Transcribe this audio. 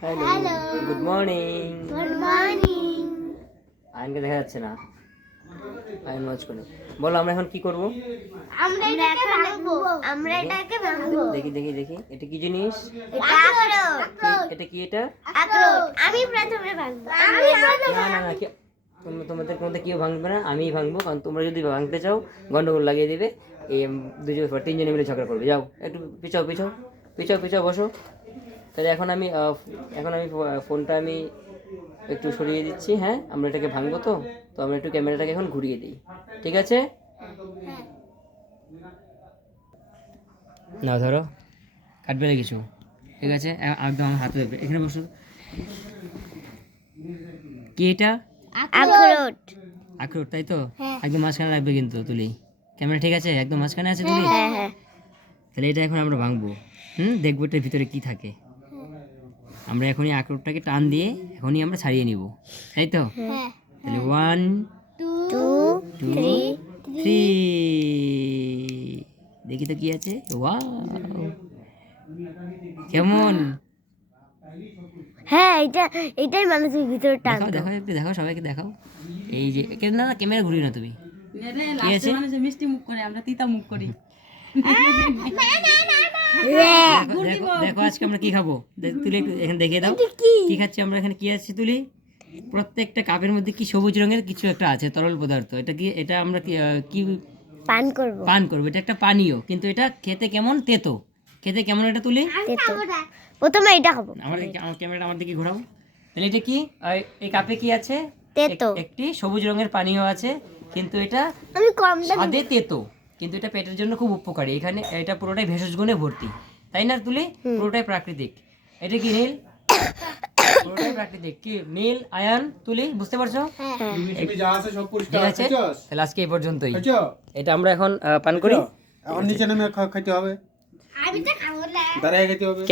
Hello, good morning. Good morning. আয়নকে দেখা যাচ্ছে না, আয়ন ওয়াচ করে। বলো আমরা এখন কি করব? আমরা এটাকে ভাঙবো। দেখি দেখি দেখি, এটা কি জিনিস? এটা আখরোট। এটা কি? এটা আখরোট। আমি প্রথমে ভাঙবো। না না না, তোমাদের মধ্যে কেউ ভাঙবে না, আমিই ভাঙবো। কারণ তোমরা যদি ভাঙতে চাও গন্ডগোল লাগিয়ে দেবে। এই দুজন তিনজনে মিলে ঝগড়া করবে। যাও একটু পিছাও পিছাও পিছাও পিছাও বসো। তাহলে এখন আমি ফোনটা আমি একটু সরিয়ে দিচ্ছি। হ্যাঁ, আমরা এটাকে ভাঙবো তো তো আমরা একটু ক্যামেরাটাকে এখন ঘুরিয়ে দিই, ঠিক আছে? না ধরো, কাটবে না কিছু, ঠিক আছে? একদম আমার হাতে দেবে। এখানে বসো। কি এটা? আখরোট। আখরোট, তাই তো? একদম মাঝখানে রাখবে কিন্তু তুলি। ক্যামেরা ঠিক আছে? একদম মাঝখানে আছে তুলি। হ্যাঁ। তাহলে এটা এখন আমরা ভাঙবো। দেখবো এটার ভিতরে কি থাকে। আমরা এখনই আখরোটটাকে টান দিয়ে এখনই আমরা ছাড়িয়ে নিব, তাই তো? তাহলে 1 2 2 3 3, দেখি তো কি আছে। ওয়াও, কেমন? হ্যাঁ, এটাই মানুষের ভিতরে টান। দেখাও দেখাও, একটু দেখাও, সবাইকে দেখাও। এই যে না না, ক্যামেরা ঘুরিয়ে না তুমি। কি আছে? মিষ্টি মুখ করে, আমরা তিতা মুখ করি। দেখো দেখো আজকে আমরা কি খাবো। তুলি একটু এখানে দেখিয়ে দাও কি খাচ্ছি আমরা। এখানে কি আছে তুলি? প্রত্যেকটা কাপের মধ্যে কি সবুজ রঙের কিছু একটা আছে, তরল পদার্থ। এটা কি? এটা আমরা কি পান করবো। এটা একটা পানীয়, কিন্তু এটা খেতে কেমন? তেতো। খেতে কেমন এটা তুলি? প্রথমে এটা খাবো। আমার ক্যামেরাটা আমার দিকে ঘোরাও। তাহলে এটা কি? এই কাপে কি আছে? তেতো। একটি সবুজ রঙের পানীয় আছে, কিন্তু এটা আমি কম দামি। স্বাদে তেতো, কিন্তু এটা পেটের জন্য খুব উপকারী। এখানে এটা পুরোটাই ভেষজ গুণে ভর্তি, তাই না তুলি? পুরোটাই প্রাকৃতিক। এটা কি নীল? পুরোটাই প্রাকৃতিক। কি নীল আয়ন তুলি, বুঝতে পারছো? যা আছে সব পরিষ্কার ঠিক আছে, খাইছস? তাহলে আজকে এই পর্যন্তই। খাইছো? এটা আমরা এখন পান করি। এখন নিচে নামে খাইতে হবে, আমি তো খাবো না। দাঁড়ায় খাইতে হবে।